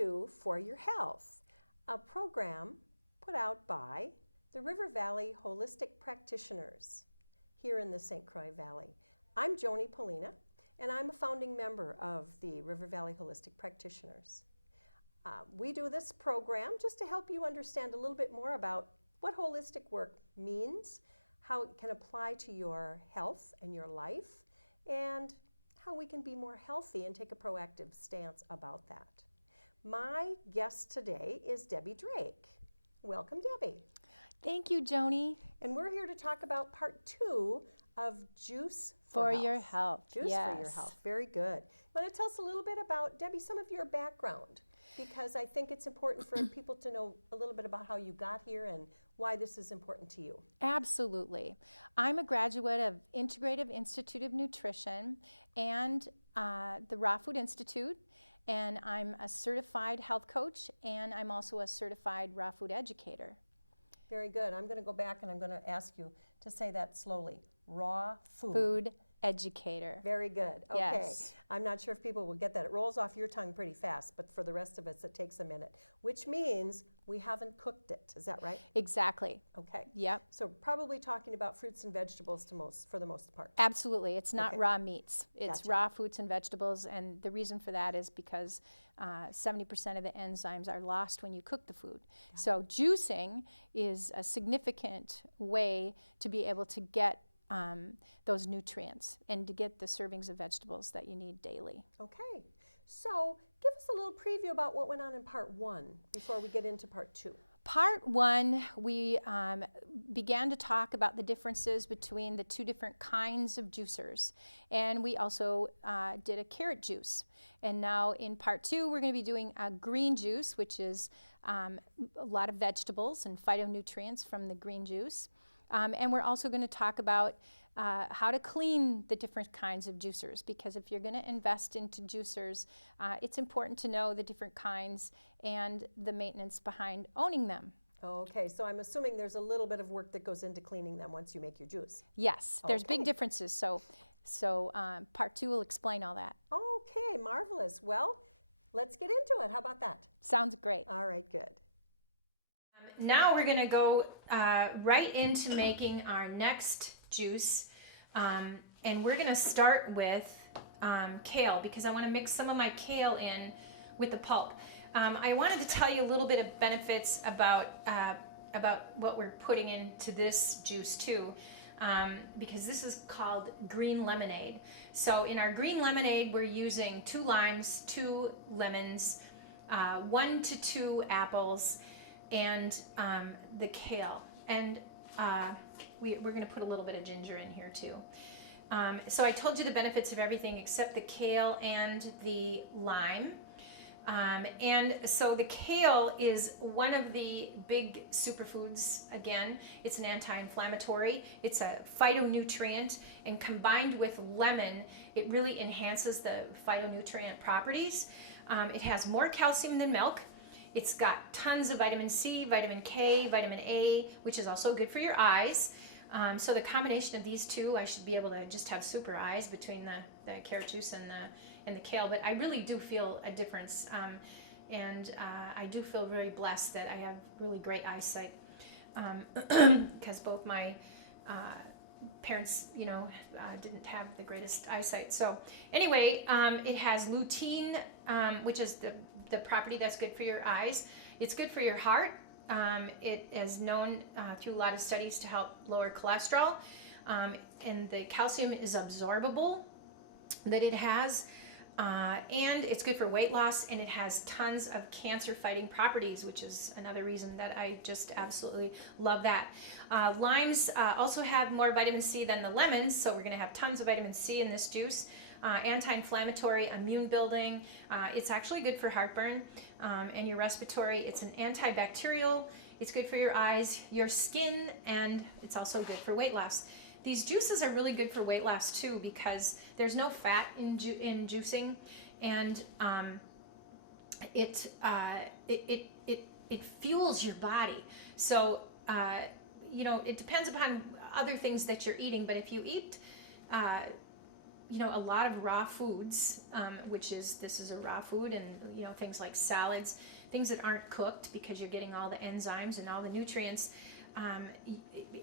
to For Your Health, a program put out by the River Valley Holistic Practitioners here in the St. Croix Valley. I'm Joni Polina, and I'm a founding member of the River Valley Holistic Practitioners. We do this program just to help you understand a little bit more about what holistic work means, how it can apply to your health and your life, and how we can be more healthy and take a proactive stance about that. My guest today is Debi Drake. Welcome, Debi. Thank you, Joni. And we're here to talk about part 2 of Juice For Your Health. Juice for Your Health. Very good. Want to tell us a little bit about, Debi, some of your background? Because I think it's important for people to know a little bit about how you got here and why this is important to you. Absolutely. I'm a graduate of Integrative Institute of Nutrition and the Raw Food Institute, and I'm a certified health coach, and I'm also a certified raw food educator. Very good. I'm going to go back and I'm going to ask you to say that slowly. Raw Food educator. Very good. Okay. Yes. I'm not sure if people will get that. It rolls off your tongue pretty fast, but for the rest of us, it takes a minute, which means we haven't cooked it. Is that right? Exactly. Okay. Yep. So probably talking about fruits and vegetables for the most part. Absolutely. It's not raw meats. It's raw fruits and vegetables, and the reason for that is because 70% of the enzymes are lost when you cook the food. So juicing is a significant way to be able to get those nutrients and to get the servings of vegetables that you need daily. Okay. So give us a little preview about what went on in part 1 before we get into part 2. Part 1, we began to talk about the differences between the 2 different kinds of juicers. And we also did a carrot juice. And now in part 2, we're going to be doing a green juice, which is a lot of vegetables and phytonutrients from the green juice. And we're also going to talk about how to clean the different kinds of juicers, because if you're going to invest into juicers, it's important to know the different kinds and the maintenance behind owning them. Okay, so I'm assuming there's a little bit of work that goes into cleaning them once you make your juice. Yes, there's big differences. So part 2 will explain all that. Okay, marvelous. Well, let's get into it. How about that? Sounds great. All right, good. Now we're going to go right into making our next juice. And we're going to start with kale, because I want to mix some of my kale in with the pulp. I wanted to tell you a little bit of benefits about what we're putting into this juice too, because this is called green lemonade. So in our green lemonade, we're using 2 limes, 2 lemons, 1 to 2 apples, and the kale. And we're going to put a little bit of ginger in here too. So I told you the benefits of everything except the kale and the lime. And so the kale is one of the big superfoods. Again, it's an anti-inflammatory, it's a phytonutrient, and combined with lemon, it really enhances the phytonutrient properties. It has more calcium than milk. It's got tons of vitamin C, vitamin K, vitamin A, which is also good for your eyes. So the combination of these 2, I should be able to just have super eyes between the carrot juice and the kale. But I really do feel a difference, and I do feel very blessed that I have really great eyesight, because both my parents, didn't have the greatest eyesight. So anyway, it has lutein, which is the property that's good for your eyes. It's good for your heart. It is known through a lot of studies to help lower cholesterol, and the calcium is absorbable that it has, and it's good for weight loss, and it has tons of cancer-fighting properties, which is another reason that I just absolutely love that. Limes also have more vitamin C than the lemons, so we're going to have tons of vitamin C in this juice. Anti-inflammatory, immune building. It's actually good for heartburn and your respiratory. It's an antibacterial. It's good for your eyes, your skin, and it's also good for weight loss. These juices are really good for weight loss too, because there's no fat in juicing, and it fuels your body. So it depends upon other things that you're eating, but if you eat a lot of raw foods, this is a raw food, and things like salads, things that aren't cooked, because you're getting all the enzymes and all the nutrients.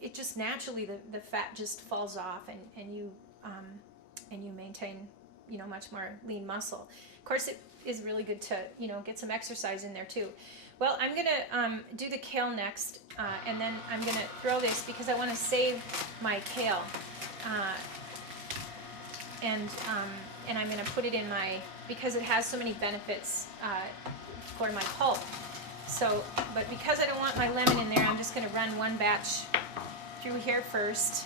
It just naturally, the fat just falls off, and you maintain much more lean muscle. Of course, it is really good to get some exercise in there too. Well, I'm gonna do the kale next, and then I'm gonna throw this because I want to save my kale, and I'm gonna put it in because it has so many benefits for my pulp. So, but because I don't want my lemon in there, I'm just gonna run one batch through here first.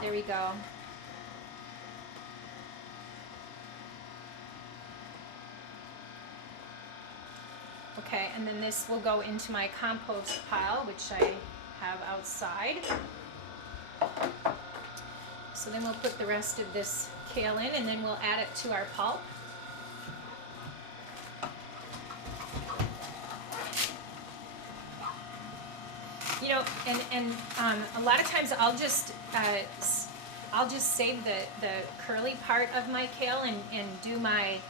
There we go. Okay, and then this will go into my compost pile, which I have outside. So then we'll put the rest of this kale in, and then we'll add it to our pulp. And a lot of times I'll just save the curly part of my kale and do my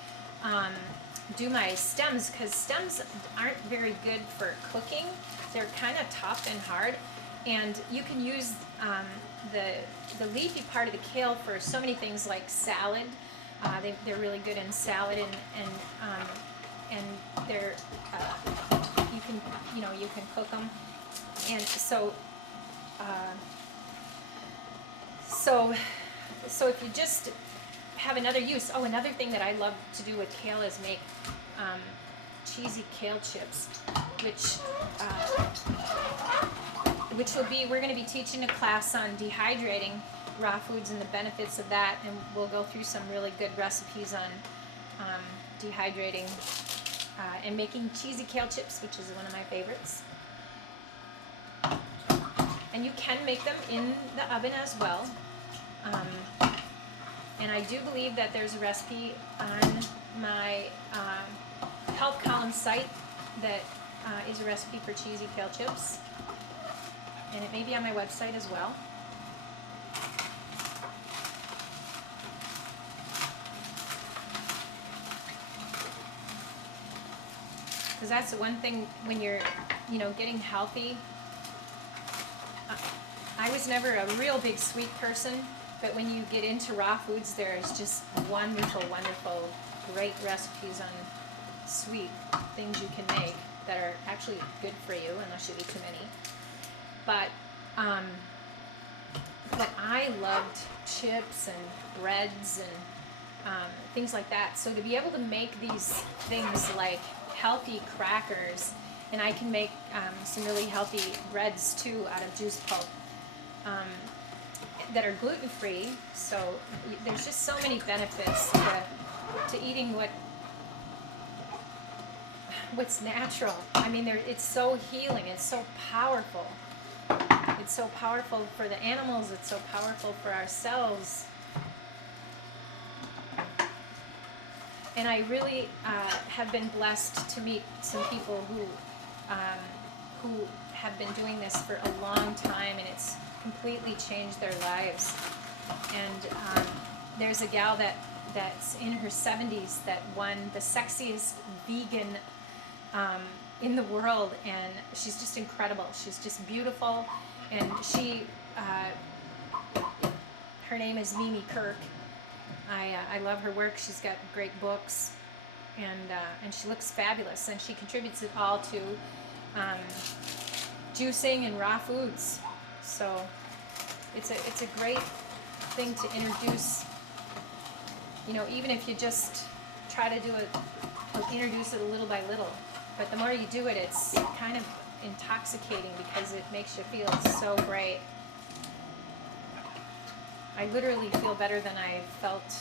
stems, because stems aren't very good for cooking. They're kind of tough and hard, and you can use the leafy part of the kale for so many things like salad. They're really good in salad, and they're you can cook them, and so if you just have another use. Oh, another thing that I love to do with kale is make cheesy kale chips, which will be, we're going to be teaching a class on dehydrating raw foods and the benefits of that, and we'll go through some really good recipes on dehydrating and making cheesy kale chips, which is one of my favorites. And you can make them in the oven as well. And I do believe that there's a recipe on my health column site that is a recipe for cheesy kale chips. And it may be on my website as well. Because that's the one thing when you're, getting healthy. I was never a real big sweet person, but when you get into raw foods, there's just wonderful, wonderful, great recipes on sweet things you can make that are actually good for you, unless you eat too many. But I loved chips and breads and things like that. So to be able to make these things like healthy crackers, and I can make some really healthy breads too out of juice pulp that are gluten-free. So there's just so many benefits to eating what's natural. I mean, it's so healing. It's so powerful. It's so powerful for the animals. It's so powerful for ourselves. And I really have been blessed to meet some people who have been doing this for a long time, and it's completely changed their lives. And there's a gal that's in her 70s that won the sexiest vegan in the world, and she's just incredible. She's just beautiful, and her name is Mimi Kirk. I love her work. She's got great books, and she looks fabulous, and she contributes it all to juicing and raw foods. So it's a great thing to introduce. Even if you just try to do it, introduce it a little by little. But the more you do it, it's kind of intoxicating because it makes you feel so great. I literally feel better than I've felt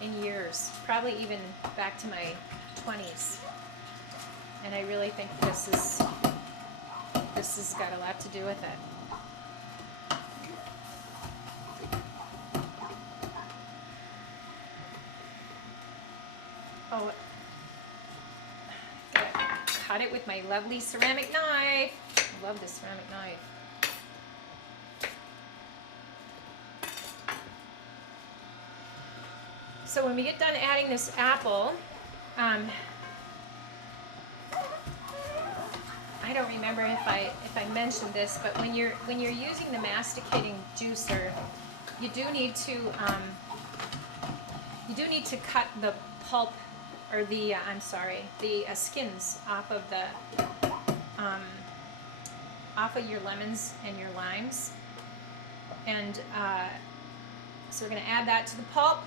in years, probably even back to my 20s. And I really think this has got a lot to do with it. Oh, gotta cut it with my lovely ceramic knife. I love this ceramic knife. So when we get done adding this apple, I don't remember if I mentioned this, but when you're using the masticating juicer, you do need to cut the pulp, or the skins off of your lemons and your limes, and so we're going to add that to the pulp,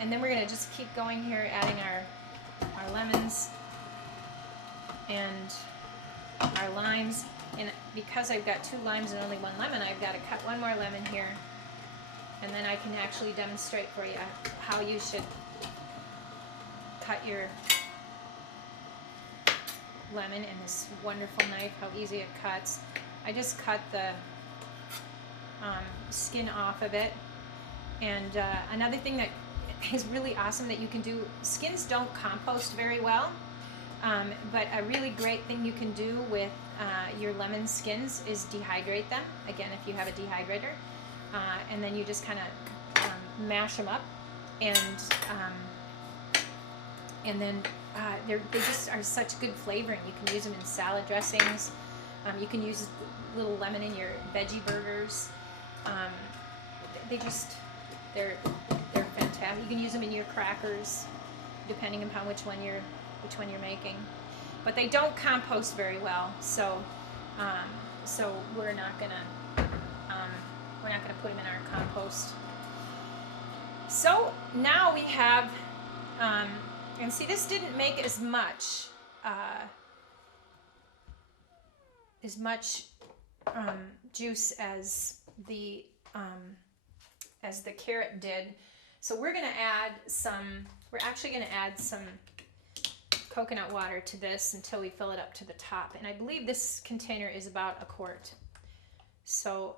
and then we're going to just keep going here, adding our lemons and our limes. And because I've got 2 limes and only 1 lemon, I've got to cut 1 more lemon here, and then I can actually demonstrate for you how you should cut your lemon in this wonderful knife, how easy it cuts. I just cut the skin off of it. And another thing that is really awesome that you can do, skins don't compost very well, but a really great thing you can do with your lemon skins is dehydrate them, again if you have a dehydrator, and then you just kind of mash them up, and then they just are such good flavoring. You can use them in salad dressings. You can use a little lemon in your veggie burgers. They're fantastic. You can use them in your crackers, depending upon which one you're making. But they don't compost very well, so we're not gonna put them in our compost. So now we have, and see, this didn't make as much juice as the carrot did. So we're actually gonna add some coconut water to this until we fill it up to the top. And I believe this container is about 1 quart. So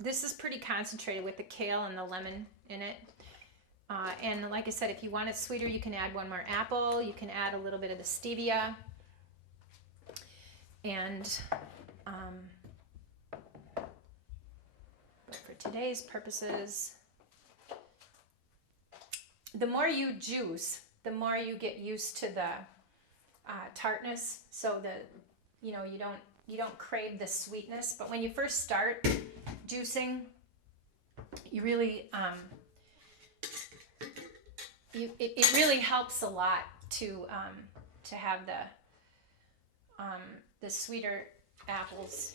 this is pretty concentrated with the kale and the lemon in it. And like I said, if you want it sweeter, you can add 1 more apple. You can add a little bit of the stevia. And but for today's purposes, the more you juice, the more you get used to the tartness, so that you don't crave the sweetness. But when you first start juicing, you really it really helps a lot to have the sweeter apples.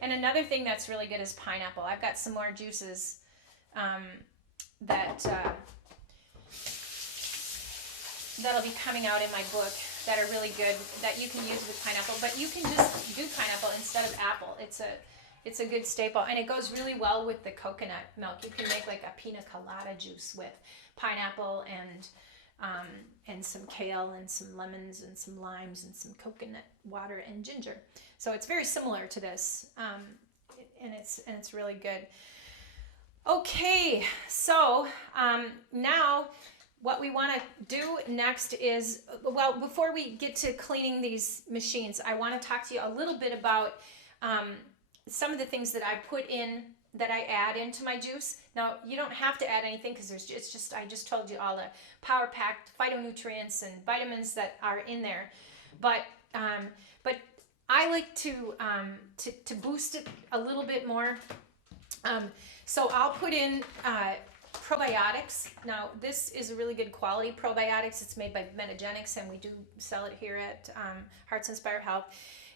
And another thing that's really good is pineapple. I've got some more juices that'll be coming out in my book that are really good that you can use with pineapple. But you can just do pineapple instead of apple. It's a good staple, and it goes really well with the coconut milk. You can make like a pina colada juice with pineapple and some kale and some lemons and some limes and some coconut water and ginger. So it's very similar to this, and it's really good. Okay, so now what we want to do next is, well, before we get to cleaning these machines, I want to talk to you a little bit about some of the things that I put in, that I add into my juice. Now, you don't have to add anything because I just told you all the power-packed phytonutrients and vitamins that are in there. But I like to boost it a little bit more. So I'll put in probiotics. Now, this is a really good quality probiotics. It's made by Metagenics, and we do sell it here at Hearts Inspire Health.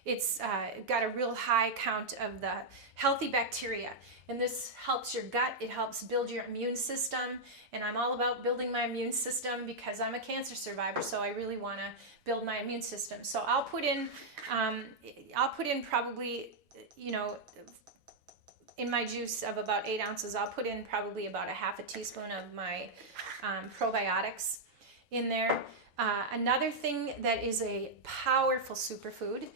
It's got a real high count of the healthy bacteria, and this helps your gut. It helps build your immune system, and I'm all about building my immune system because I'm a cancer survivor, so I really want to build my immune system. So I'll put in probably, in my juice of about 8 ounces, I'll put in probably about a half a teaspoon of my probiotics in there. Another thing that is a powerful superfood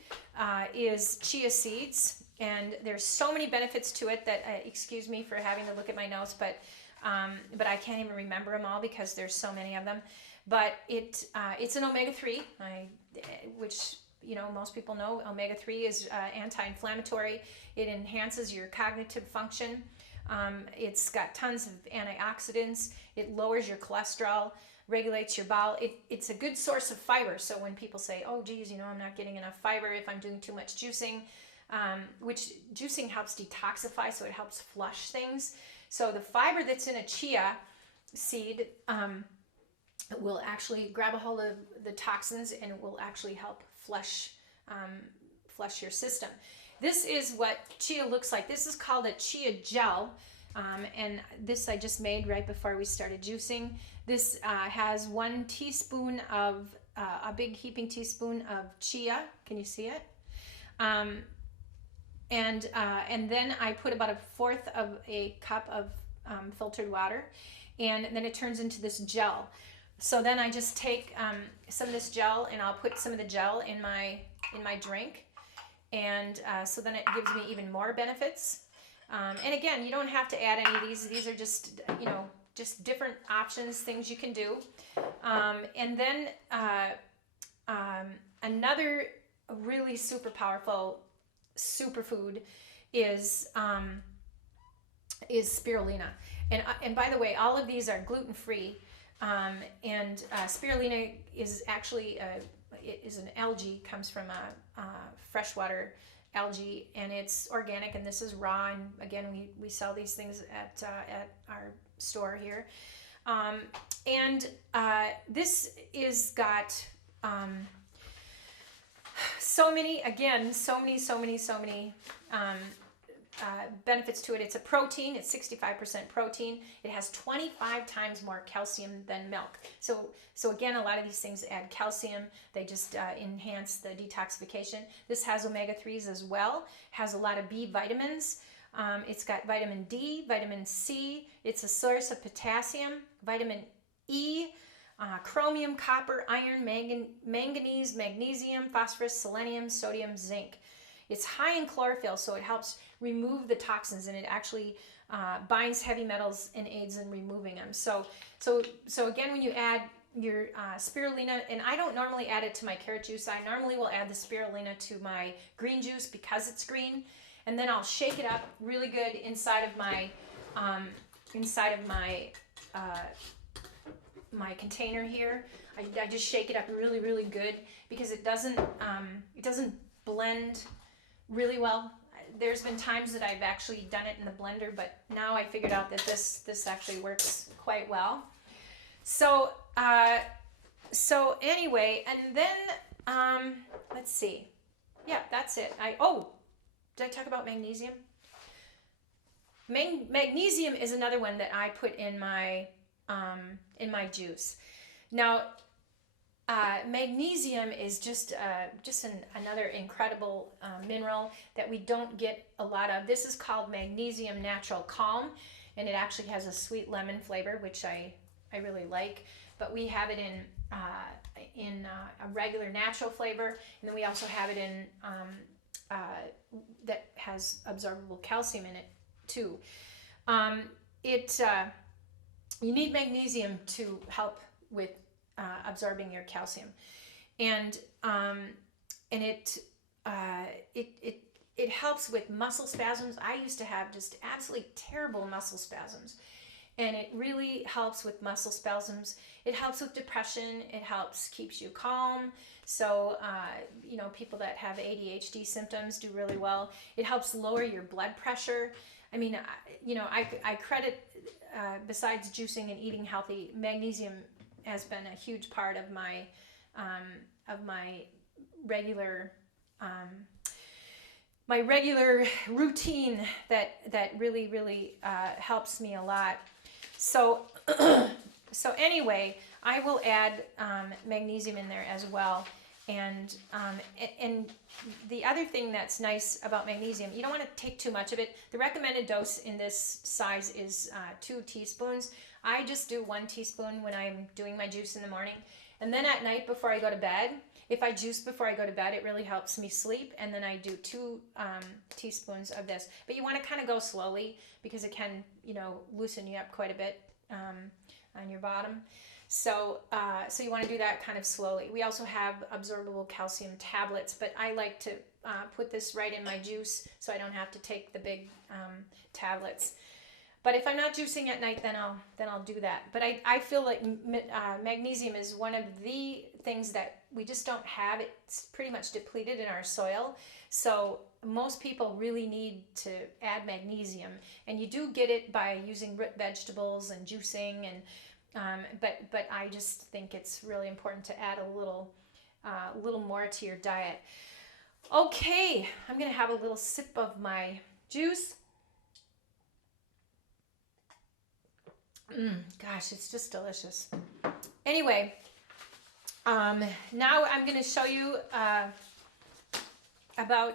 is chia seeds, and there's so many benefits to it that, excuse me for having to look at my notes, but I can't even remember them all because there's so many of them. But it's an omega-3, which most people know. Omega-3 is anti-inflammatory. It enhances your cognitive function. It's got tons of antioxidants. It lowers your cholesterol, regulates your bowel. It's a good source of fiber. So when people say, oh, geez, I'm not getting enough fiber if I'm doing too much juicing, which juicing helps detoxify, so it helps flush things. So the fiber that's in a chia seed will actually grab a hold of the toxins and it will actually help flush your system. This is what chia looks like. This is called a chia gel, and this I just made right before we started juicing. This has 1 teaspoon of a big heaping teaspoon of chia. Can you see it? And then I put about 1/4 of a cup of filtered water, and then it turns into this gel. So then I just take some of this gel and I'll put some of the gel in my drink, and so then it gives me even more benefits. And again, you don't have to add any of these. These are just just different options, things you can do. And then another really super powerful superfood is spirulina. And by the way, all of these are gluten-free. And spirulina is actually is an algae, comes from a freshwater algae, and it's organic, and this is raw. And again, we sell these things at our store here. And this is got so many benefits to it. It's a protein. It's 65% protein. It has 25 times more calcium than milk. So again, a lot of these things add calcium. They just enhance the detoxification. This has omega-3s as well. Has a lot of B vitamins. It's got vitamin D, vitamin C. It's a source of potassium, vitamin E, chromium, copper, iron, manganese, magnesium, phosphorus, selenium, sodium, zinc. It's high in chlorophyll, so it helps remove the toxins, and it actually binds heavy metals and aids in removing them. So again, when you add your spirulina, and I don't normally add it to my carrot juice. I normally will add the spirulina to my green juice because it's green, and then I'll shake it up really good inside of my my container here. I just shake it up really, really good because it doesn't blend really well. There's been times that I've actually done it in the blender, but now I figured out that this actually works quite well. So anyway, and then let's see. Yeah, that's it. Did I talk about magnesium? Magnesium is another one that I put in my juice. Now, magnesium is just another incredible mineral that we don't get a lot of. This is called Magnesium Natural Calm, and it actually has a sweet lemon flavor, which I really like. But we have it in a regular natural flavor, and then we also have it in that has absorbable calcium in it too. You need magnesium to help with absorbing your calcium, and it helps with muscle spasms. I used to have just absolutely terrible muscle spasms, and it really helps with muscle spasms. It helps with depression. It helps keeps you calm. So people that have ADHD symptoms do really well. It helps lower your blood pressure. I mean, I credit besides juicing and eating healthy, magnesium has been a huge part of my regular routine that really helps me a lot. So anyway, I will add magnesium in there as well. And the other thing that's nice about magnesium, you don't want to take too much of it. The recommended dose in this size is 2 teaspoons. I just do 1 teaspoon when I'm doing my juice in the morning. And then at night before I go to bed, if I juice before I go to bed, it really helps me sleep. And then I do 2 teaspoons of this. But you want to kind of go slowly because it can, loosen you up quite a bit on your bottom. So you want to do that kind of slowly. We also have absorbable calcium tablets, but I like to put this right in my juice so I don't have to take the big tablets. But if I'm not juicing at night, then I'll do that. But I feel like magnesium is one of the things that we just don't have. It's pretty much depleted in our soil. So most people really need to add magnesium, and you do get it by using root vegetables and juicing, and but I just think it's really important to add a little more to your diet. Okay, I'm gonna have a little sip of my juice. Gosh, it's just delicious. Anyway, now I'm going to show you about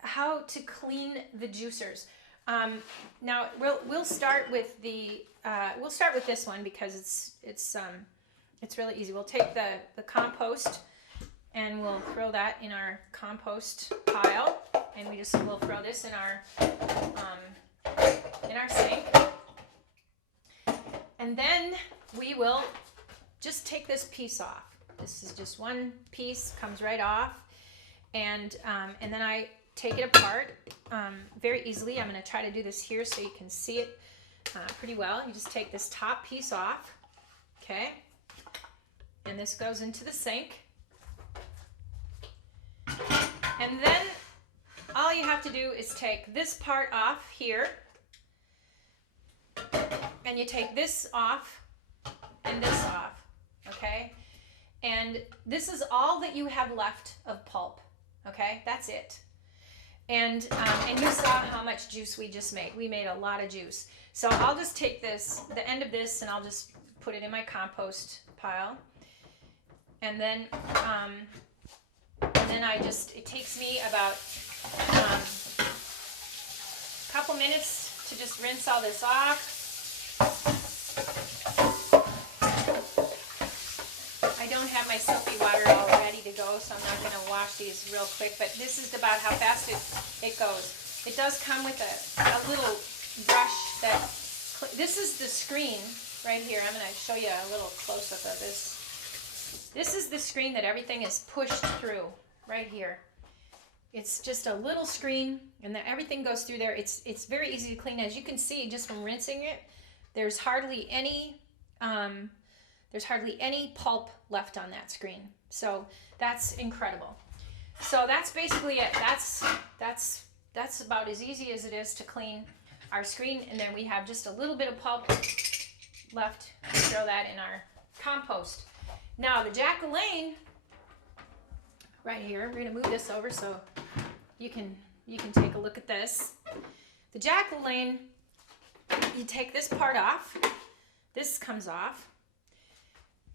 how to clean the juicers. Now we'll start with this one because it's really easy. We'll take the compost and we'll throw that in our compost pile, and we'll throw this in our sink. And then we will just take this piece off. This is just one piece, comes right off. And then I take it apart very easily. I'm going to try to do this here so you can see it pretty well. You just take this top piece off, okay? And this goes into the sink. And then all you have to do is take this part off here. And you take this off and this off, okay? And this is all that you have left of pulp, okay? That's it. And you saw how much juice we just made. We made a lot of juice. So I'll just take the end of this, and I'll just put it in my compost pile. And then it takes me about a couple minutes to just rinse all this off. I don't have my soapy water all ready to go, so I'm not going to wash these real quick, but this is about how fast it goes. It does come with a little brush that, this is the screen right here. I'm going to show you a little close-up of this. This is the screen that everything is pushed through right here. It's just a little screen, and then everything goes through there. It's very easy to clean. As you can see, just from rinsing it, there's hardly any pulp left on that screen. So that's incredible. So that's basically it. That's about as easy as it is to clean our screen. And then we have just a little bit of pulp left to throw that in our compost. Now the Jack-o'-lane right here, we're gonna move this over so you can take a look at this. The Jack-o'-lane, you take this part off, this comes off,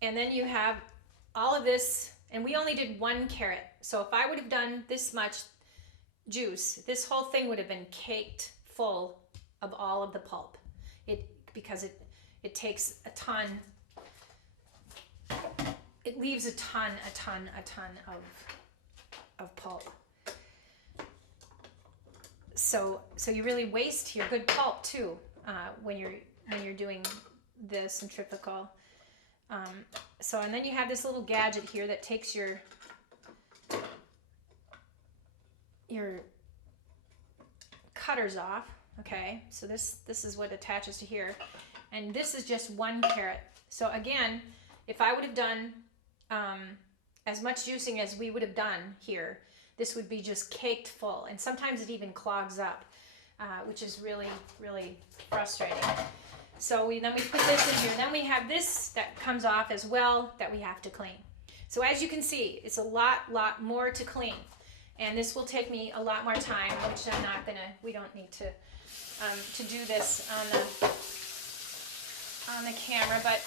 and then you have all of this, and we only did 1 carrot. So if I would have done this much juice, this whole thing would have been caked full of all of the pulp. Because it takes a ton, it leaves a ton of pulp. So you really waste your good pulp too when you're doing the centrifugal. And then you have this little gadget here that takes your cutters off. Okay, so this is what attaches to here, and this is just 1 carrot. So again, if I would have done as much juicing as we would have done here, this would be just caked full, and sometimes it even clogs up, which is really, really frustrating. So then we put this in here, and then we have this that comes off as well that we have to clean. So as you can see, it's a lot more to clean, and this will take me a lot more time, which we don't need to do this on the camera, but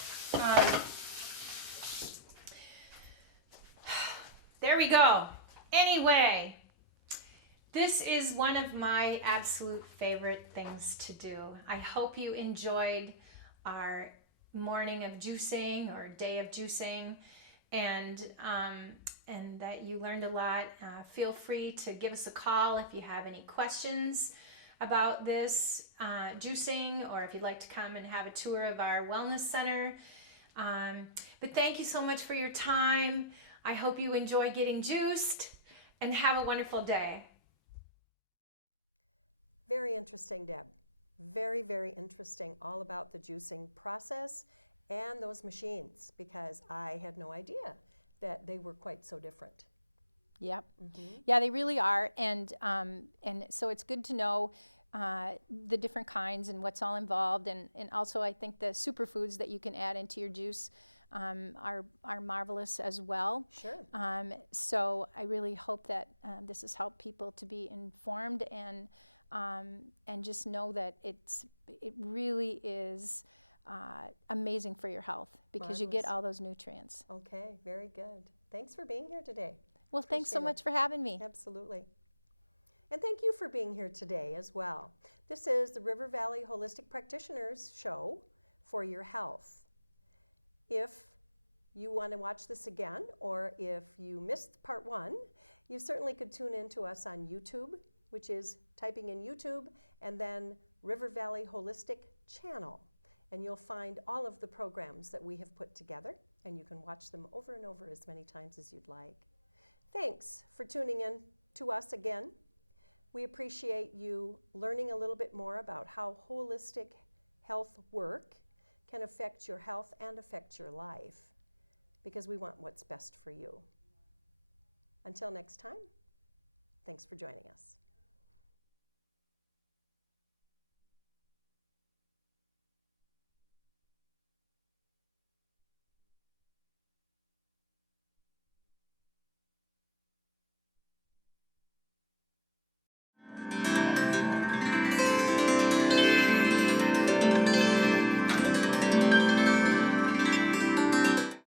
there we go. Anyway, this is one of my absolute favorite things to do. I hope you enjoyed our morning of juicing or day of juicing, and that you learned a lot. Feel free to give us a call if you have any questions about this juicing, or if you'd like to come and have a tour of our wellness center. But thank you so much for your time. I hope you enjoy getting juiced, and have a wonderful day. Very interesting, Deb. Very, very interesting. amazing process and those machines, because I have no idea that they were quite so different. Yep. Yeah, they really are, and so it's good to know the different kinds and what's all involved, and also I think the superfoods that you can add into your juice are marvelous as well. Sure. So I really hope that this has helped people to be informed and just know that it really is amazing for your health because you get all those nutrients. Okay, very good. Thanks for being here today. Well, thanks so much for having me. Absolutely. And thank you for being here today as well. This is the River Valley Holistic Practitioners Show for your health. If you want to watch this again, or if you missed part 1, you certainly could tune in to us on YouTube, which is typing in YouTube and then River Valley Holistic Channel. And you'll find all of the programs that we have put together, and you can watch them over and over as many times as you'd like. Thanks for tuning in.